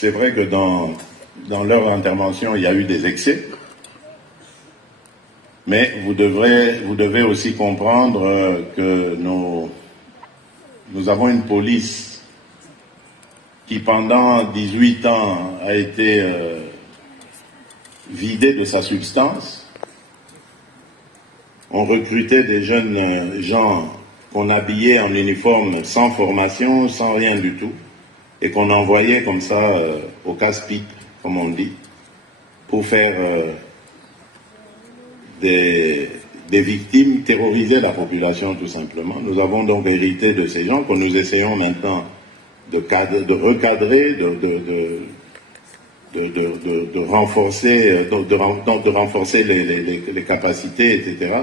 C'est vrai que dans leur intervention, il y a eu des excès, mais vous devez aussi comprendre que nous avons une police qui pendant 18 ans a été vidée de sa substance. On recrutait des jeunes gens qu'on habillait en uniforme sans formation, sans rien du tout, et qu'on envoyait comme ça au casse-pipe, comme on dit, pour faire des victimes, terroriser la population tout simplement. Nous avons donc hérité de ces gens que nous essayons maintenant de recadrer, de renforcer les capacités, etc.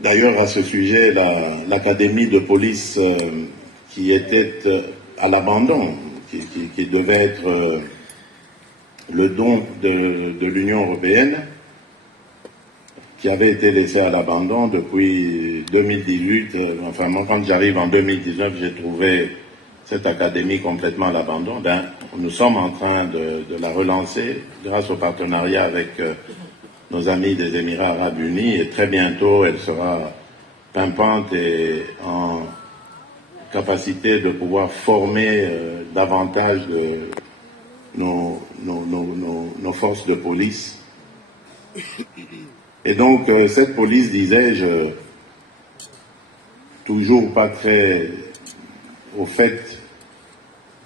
D'ailleurs, à ce sujet, l'académie de police qui était à l'abandon, qui devait être le don de l'Union européenne, qui avait été laissée à l'abandon depuis 2018. Enfin, moi, quand j'arrive en 2019, j'ai trouvé cette académie complètement à l'abandon. Nous sommes en train de la relancer grâce au partenariat avec nos amis des Émirats arabes unis, et très bientôt elle sera pimpante et en capacité de pouvoir former davantage nos forces de police. Et donc cette police, disais-je, toujours pas très au fait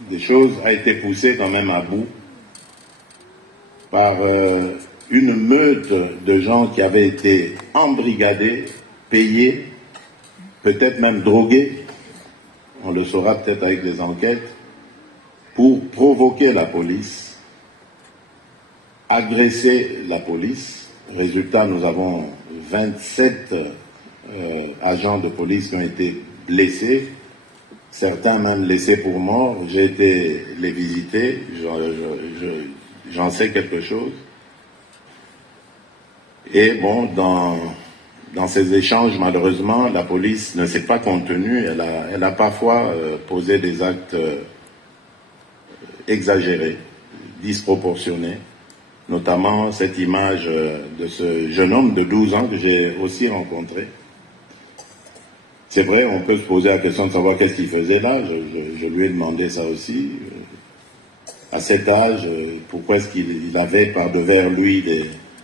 des choses, a été poussée quand même à bout par une meute de gens qui avaient été embrigadés, payés, peut-être même drogués, on le saura peut-être avec les enquêtes, pour provoquer la police, agresser la police. Résultat, nous avons 27 agents de police qui ont été blessés, certains même laissés pour morts. J'ai été les visiter, j'en sais quelque chose. Et bon, dans ces échanges, malheureusement, la police ne s'est pas contenue. Elle a parfois posé des actes exagérés, disproportionnés, notamment cette image de ce jeune homme de 12 ans que j'ai aussi rencontré. C'est vrai, on peut se poser la question de savoir qu'est-ce qu'il faisait là. Je lui ai demandé ça aussi. À cet âge, pourquoi est-ce qu'il avait par devers lui